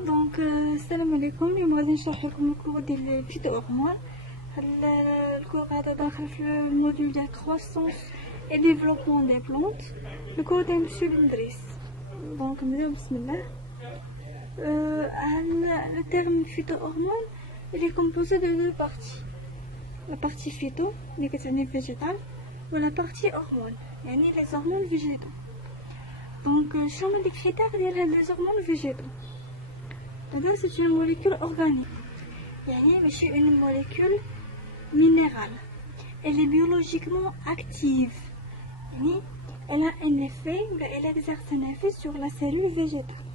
السلام عليكم. اليوم غادي نشرح لكم الكور ديال الفيتو هرمون. الكور هذا داخل في الموديول ديال كروسونس اي ديفلوبمون دي بلونت. الكور ديال مسيو لندريس. دونك نبداو بسم الله. Le terme phytohormone, il est composé de deux parties. La partie phyto, اللي كتعني végétal, ou la partie hormone, يعني les hormones végétaux. Donc, شنو هما لي كريتير ديال هاد les hormones végétaux. D'abord, c'est une molécule organique, يعني ماشي une molécule minérale. Elle est biologiquement active, يعني elle a un effet, elle exerce un effet sur la cellule végétale.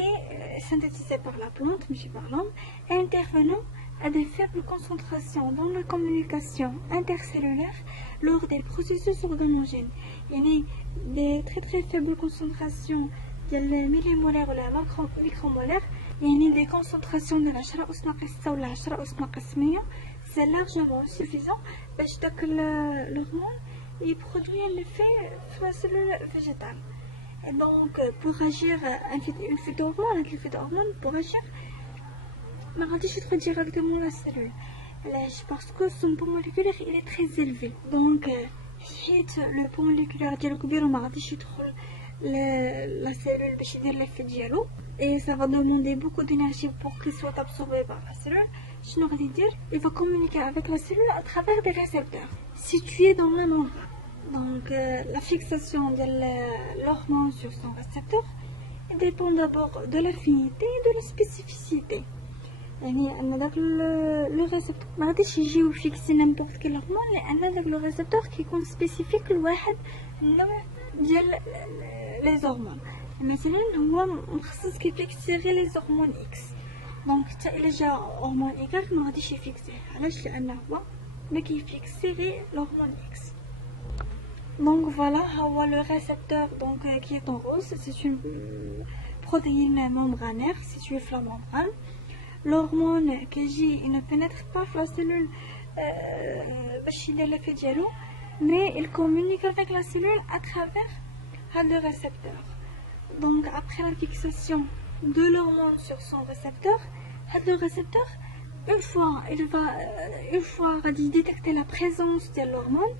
Et synthétisée par la plante, mais par l'homme, intervenant à des faibles concentrations dans la communication intercellulaire lors des processus organogènes. Il y a des très faibles concentrations de millimolaires ou la micromolaires. Il y a des concentrations de la 10 أس ناقص ou la 10 أس ناقص 100. C'est largement suffisant parce que l'hormone il produit un effet sur la cellule végétale. Et donc, pour agir, une phytohormone, pour agir, ما غاديش يدخل directement la cellule. Parce que son poids moléculaire il est très élevé. Donc, حيت le poids moléculaire ديالو كبير وما غاديش يدخل la cellule باش يدير l'effet ديالو. Et ça va demander beaucoup d'énergie pour qu'il soit absorbé par la cellule. شنو غادي يدير؟ Il va communiquer avec la cellule à travers des récepteurs situés dans la membrane. Donc, la fixation de l'hormone sur son récepteur dépend d'abord de l'affinité et de la spécificité. يعني أن داك لو ريسبتور ما غاديش يجيو فيكسي نيمبورط كيل هرمون، لأن داك لو ريسبتور كيكون سبيسيفيك لواحد النوع ديال لي زهرمون. مثلا هو مخصص كيفيكسي غير لي زهرمون اكس، دونك حتى الا جا هرمون ايكغ ما غاديش يفيكسيه. علاش؟ لأنه هو ما كيفيكسي غير l'hormone X. Donc voilà, le récepteur donc, qui est en rose, c'est une protéine membranaire située sur la membrane. L'hormone KG il ne pénètre pas la cellule mais il communique avec la cellule à travers le récepteur. Donc après la fixation de l'hormone sur son récepteur, le récepteur une fois détecter la présence de l'hormone,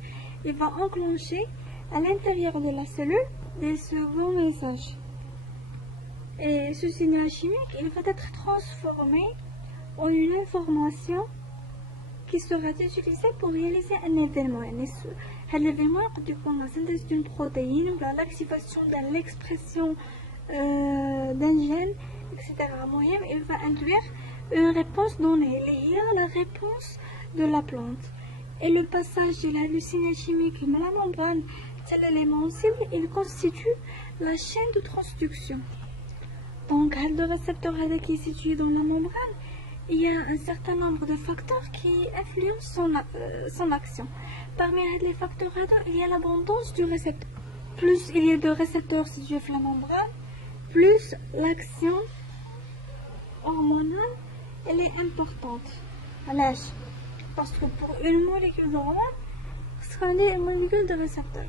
il va enclencher à l'intérieur de la cellule des seconds messages. Et ce signal chimique, il va être transformé en une information qui sera utilisée pour réaliser un événement. L'événement peut être la synthèse d'une protéine, ou l'activation de l'expression d'un gène, etc. Il va induire une réponse donnée, liée à la réponse de la plante. Et le passage de la signal chimique de la membrane, tel élément cible, il constitue la chaîne de transduction. Donc, le récepteur qui est situé dans la membrane, il y a un certain nombre de facteurs qui influencent son action. Parmi les facteurs, il y a l'abondance du récepteur. Plus il y a de récepteurs situés sur la membrane, plus l'action hormonale elle est importante. Parce que pour une molécule d'hormone, c'est une molécule de récepteur.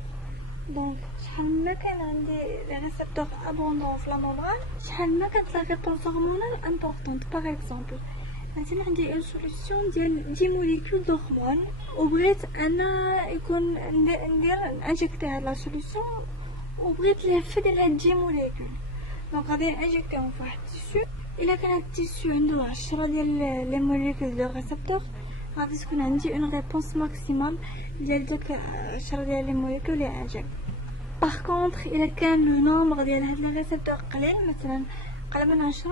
Donc, شحال كان عندي les récepteurs abondants في la membrane, شحال ما كانت la réponse hormonale importante. Par exemple, مثلا عندي une solution ديال 10 molécules d'hormones وبغيت انا يكون ندير انجكتي هاد لا سوليسيون وبغيت l'effet ديال هاد 10 molécules. دونك غادي انجكتيهم في واحد التيسو. الا كان هاد التيسو عنده 10 ديال لي موليكول دو ريسبتور، غادي تكون عندي اون ريبونس ماكسيمال ديال داك 10 ديال لي موليكول لي انجكت. باغ كونطخ الا كان لو نومبر ديال هاد لي ريسبتور قليل، مثلا قل من 10،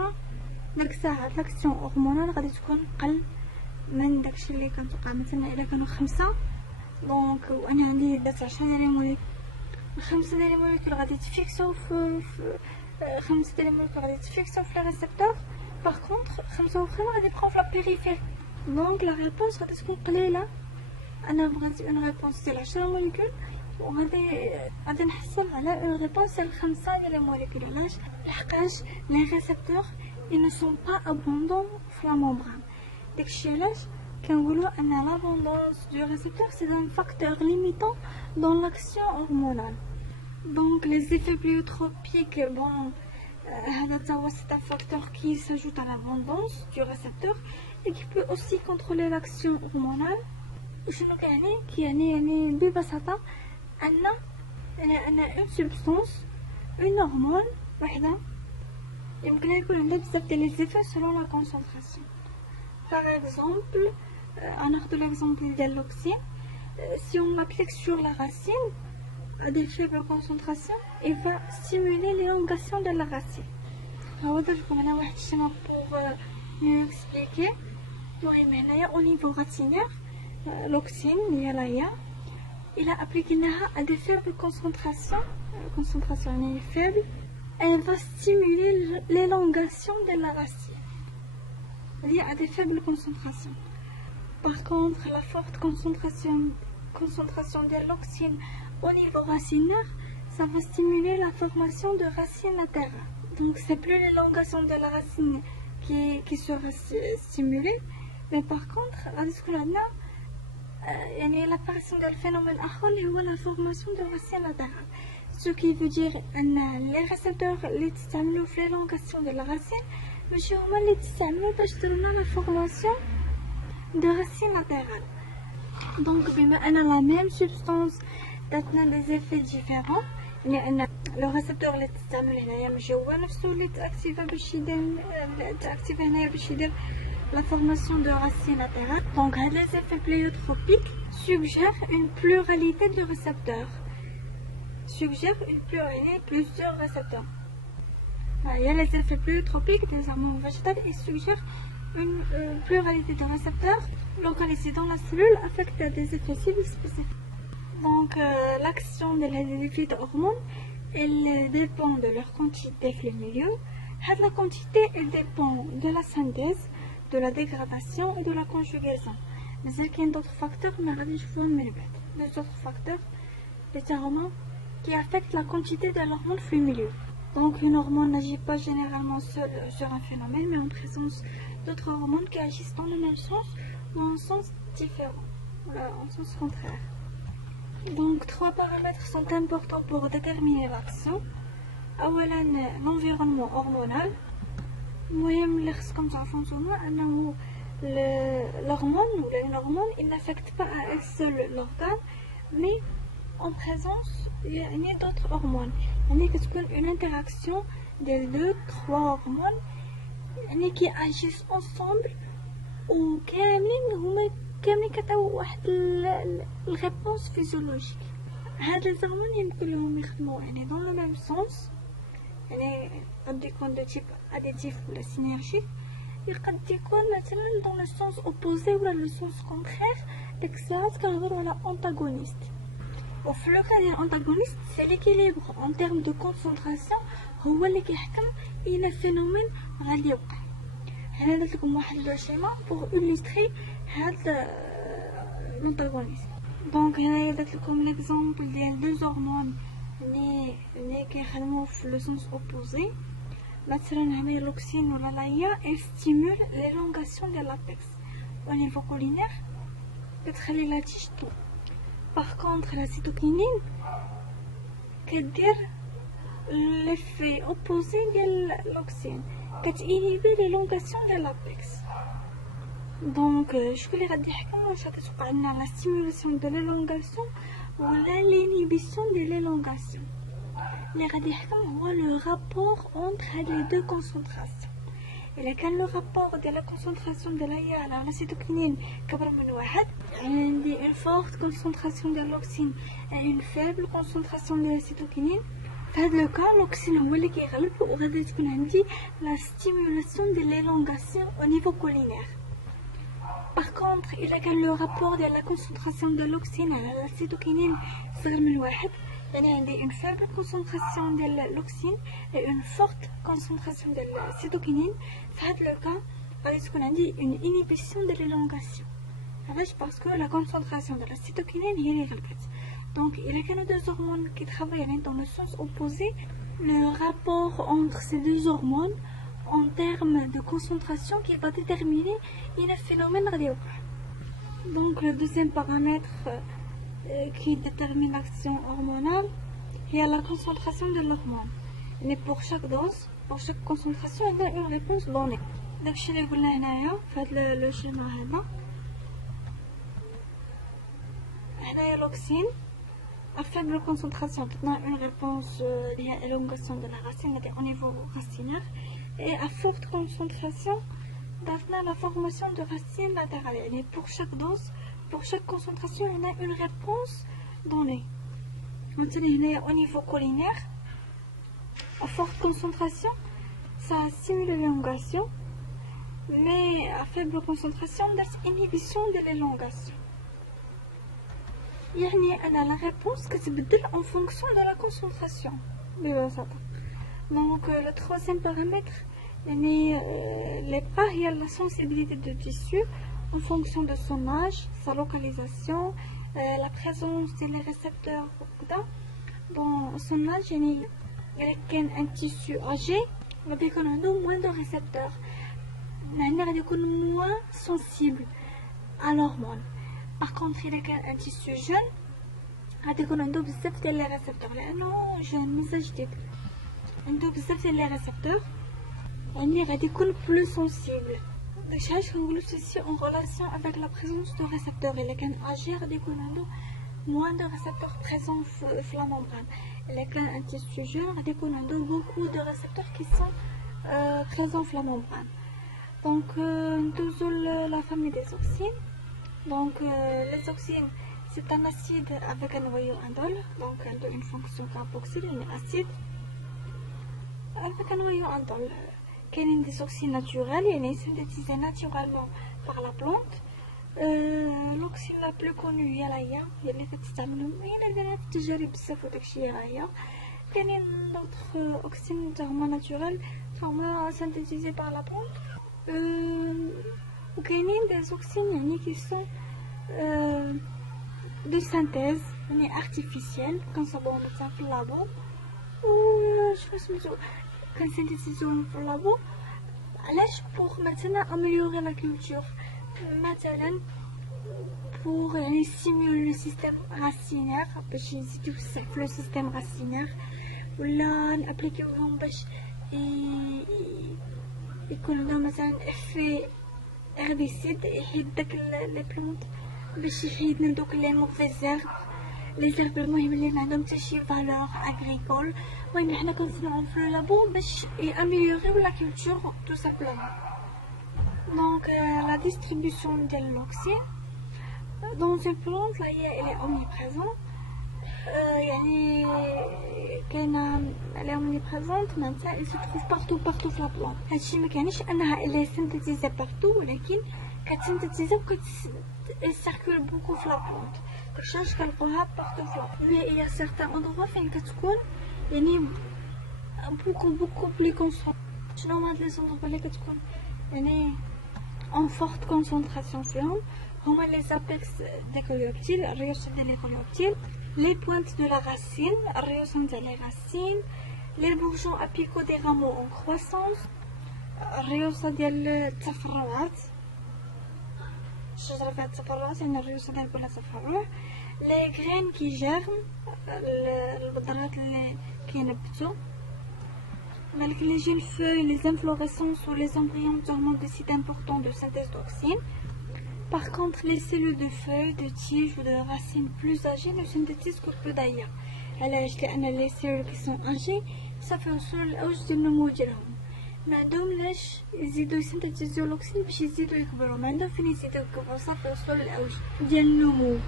داك الساعه لاكسيون هرمونال غادي تكون قل من داكشي اللي كنتوقع. مثلا الا كانوا 5، دونك وانا عندي دات 10 ديال لي موليكول، 5 ديال لي موليكول غادي تفيكسو في 5 ديال لي موليكول غادي تفيكسو في لي ريسبتور. باغ كونطخ 5 اخرين غادي يبقاو في لا بيريفير. دونك لا ريبونس غادي تكون قليله. انا بغيت اون ريبونس ديال 10 موليكول وغادي نحصل على اون ريبونس ديال 5 ديال لي موليكول. علاش؟ لحقاش لي ريسبتور ils ne sont pas abondants في la membrane. داكشي علاش كنقولوا ان l'abondance du récepteur c'est un facteur limitant dans l'action hormonale. Donc les effets pléiotropiques, bon, C'est un facteur qui s'ajoute à l'abondance du récepteur et qui peut aussi contrôler l'action hormonale. شنو يعني ببساطة أن une substance, une hormone واحدة يمكن يكون عندها بزاف ديال les effets selon la concentration. Par exemple, ناخذ l'exemple ديال l'oxyne. Si on l'applique sur la racine à des faibles concentrations, il va stimuler l'élongation de la racine. Alors, je vais vous un schéma pour mieux expliquer. Au niveau racinaire, l'oxyne, il a appliqué à des faibles concentrations, concentration faible, elle va stimuler l'élongation de la racine, liée à des faibles concentrations. Par contre, la forte concentration de l'oxyne au niveau racinaire, ça va stimuler la formation de racines latérales. Donc c'est plus l'élongation de la racine qui sera stimulée, mais par contre, l'apparition d'un phénomène est la formation de racines latérales. Ce qui veut dire que les récepteurs utilisent l'élongation de la racine, mais ils utilisent la formation de racines latérales. Donc, on a la même substance, a des effets différents. Le récepteur اللي تستعمل هنايا ماشي هو نفسه اللي تاكتيفا باش يدير la formation de racines latérales. Donc les effets pléiotropiques suggèrent une pluralité de récepteurs. Plusieurs récepteurs. Il y a les effets pléiotropiques des hormones végétales et suggèrent une pluralité de récepteurs localisés dans la cellule affectent des effets cibles spécifiques. Donc l'action de les hormones, elle dépend de leur quantité dans le milieu. La quantité elle dépend de la synthèse, de la dégradation et de la conjugaison. Mais il y a d'autres facteurs, les autres facteurs qui affectent la quantité de l'hormone dans le milieu. Donc une hormone n'agit pas généralement seule sur un phénomène, mais en présence d'autres hormones qui agissent dans le même sens ou en sens différent, en sens contraire. Donc trois paramètres sont importants pour déterminer l'action. L'environnement hormonal. L'hormone ou une hormone, il n'affecte pas à elle seule l'organe, mais en présence il y a d'autres hormones. Il y a une interaction des 2-3 hormones qui agissent ensemble ou كاملين كتعطيو واحد الريبونس فيزيولوجيك. هاد لي هرمون يمكن لهم يخدموا dans le même sens. قد يكون de type additif ولا synergique. قد يكون مثلا dans le sens opposé ولا le sens contraire. ديك الساعات كنهضروا على antagoniste. وفي لو كان antagoniste c'est l'équilibre en termes de concentration هو اللي كيحكم الى فينومين غادي يوقع. هنا درت لكم واحد الشيما pour illustrer هاد l'antagonisme. Donc هنايا درت لكم l'exemple ديال deux hormones اللي كيخدموا في le sens opposé. مثلا هنايا l'oxyne ولا l'AIA elle stimule l'élongation de l'apex au niveau collinaire كتخلي لا تيج طول. Par contre la cytokinine كدير l'effet opposé ديال l'oxyne كتinhibe l'élongation de l'apex. Donc شكون اللي غادي يحكم واش غتوقع لنا la stimulation de l'élongation ولا l'inhibition de l'élongation. اللي غادي يحكم هو le rapport entre les deux concentrations. إلا كان le rapport de la concentration de l'AIA على la cytokinine كبر من واحد عندي une forte concentration de l'oxyne et une faible concentration de la cytokinine. في هذا لو كان l'oxyne هو اللي كيغلب وغادي تكون عندي la stimulation de l'élongation au niveau collinaire. Par contre, il y a le rapport de la concentration de l'oxyne à la cytokinine صغر من واحد. يعني une faible concentration de l'oxyne et une forte concentration de la cytokinine. في هذا le cas, غادي تكون عندي une inhibition de l'élongation. علاش؟ parce que la concentration de la cytokinine هي اللي غلبت. Donc, il y a deux hormones qui travaillent dans le sens opposé. Le rapport entre ces deux hormones en termes de concentration qui va déterminer un phénomène radioactif. Donc le deuxième paramètre qui détermine l'action hormonale est la concentration de l'hormone. يعني pour chaque dose, pour chaque concentration, on a une réponse donnée. داكشي اللي قلنا هنايا في هذا لو شيما هذا. هنايا l'oxine à faible concentration donne une réponse liée à l'élongation de la racine au niveau racinaire, et à forte concentration donne la formation de racines latérales. Et pour chaque dose, pour chaque concentration, on a une réponse donnée. Maintenant, au niveau collinaire, à forte concentration, ça stimule l'élongation, mais à faible concentration, c'est inhibition de l'élongation. يعني أنا la réponse كتبدل en fonction de la concentration ببساطة. Donc le troisième paramètre يعني les bras هي la sensibilité de tissu en fonction de son âge, sa localisation, la présence des récepteurs وكذا. Bon son âge يعني كان un tissu âgé غادي يكون عنده moins de récepteurs، يعني غادي يكون moins sensible à l'hormone. Par contre, il y a un tissu jeune, غادي يكون عنده بزاف ديال لي ريسبتور لانه جون مازال جديد، عنده بزاف ديال لي ريسبتور يعني غادي يكون بلو سونسيبل. داكشي علاش كنقولو سيسي اون ريلاسيون افيك لا بريزونس دو ريسبتور. الا كان اجي غادي يكون عنده موان دو ريسبتور بريزون في لا ممبران. الا كان ان تيسو جون غادي يكون عنده بوكو دو ريسبتور كي سون بريزون في لا ممبران. دونك ندوزو لا فامي دي اوكسين. Donc les oxynes, c'est un acide avec un noyau indole, donc une fonction carboxyle, une acide avec un noyau indole. Quelle est des oxynes naturels, il est synthétisé naturellement par la plante. L'oxyne la plus connue هي الهيا، هي اللي كتستعملو، هي اللي دايره في التجارب بزاف وداكشي هي الهيا. كاينين d'autres oxynes هما naturels هما synthétisés par la plante. وكاينين des oxynes يعني qui sont de synthèse يعني artificielle كنصاوبوهم مثلا في اللابو و شنو سميتو كنسينتيزيوهم في اللابو. علاش؟ pour مثلا améliorer la culture، مثلا pour يعني stimuler le système racinaire باش يزيدو يستعفلو السيستيم racinaire، ولا نابليكيوهم باش يكون عندهم مثلا افي herbicide يحيد داك لي بلونط باش يحيد من دوك لي موفيز زيرب، لي زيرب المهم اللي ما عندهم حتى شي فالور اغريكول. المهم حنا كنصنعوهم في لابو باش ياميليوريو لا كولتور تو سامبلومون. دونك لا ديستريبيسيون ديال لوكسين دون سي بلونط لا هي الي اومني بريزون، يعني كاينه الي اومني بريزونت معناتها il se trouve partout في لا بلونط. هادشي ما كيعنيش انها الي سينتيزي بارتو، ولكن كتسينتيزي سيركول بوكو في لا بلونط، داكشي كنلقاوها بارتو في لا بلونط. مي يا سيغتان اندروا فين كتكون يعني بوكو بلي كونسون. شنو هما هاد لي زوندروا اللي كتكون يعني اون فورت كونسونطراسيون فيهم؟ هما لي زابيكس دي كوليوبتيل، الريوس ديال لي كوليوبتيل، les pointes de la racine, الريوسان تاع les racines, les bourgeons apicaux des rameaux en croissance، الريوسة ديال التفرعات، الشجرة فيها التفرعات يعني الريوسة ديال كل تفرع، les graines qui germent، البذرات اللي كينبتو، مالك les jeunes feuilles, les inflorescences ou les embryons dormants des sites importants de synthèse d'oxyne. Par contre, les cellules de feuilles, de tiges ou de racines plus âgées ne synthétisent que peu d'ailleurs. علاش؟ لأن les cellules qui sont âgées صافي وصلوا للأوج ديال النمو ديالهم، ما عندهمش يزيدوا يسينتيزيو لوكسين باش يزيدوا يكبروا، ما عندهم فين يزيدوا يكبروا، صافي وصلوا للأوج ديال النمو.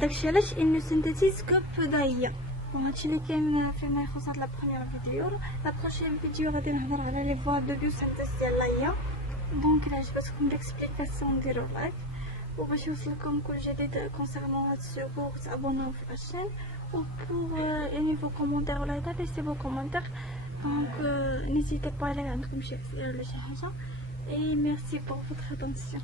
داكشي علاش il ne synthétise que peu d'ailleurs. وهادشي اللي كاين فيما يخص هاد لا بروميير فيديو. لا بروشين فيديو غادي نهضر على لي فوا دو بيوسينتيز ديال لايا. دونك الا عجبتكم ليكسبليكاسيون ديروا لايك، وباش يوصلكم كل جديد كونسيرنون هاد السيكور تابوناو في لاشين، و بور يعني فو كومونتير ولا هدا ليسي فو كومونتير. دونك نيزيتي با الا عندكم شي اسئله ولا شي حاجه. اي ميرسي بور فوتر اتونسيون.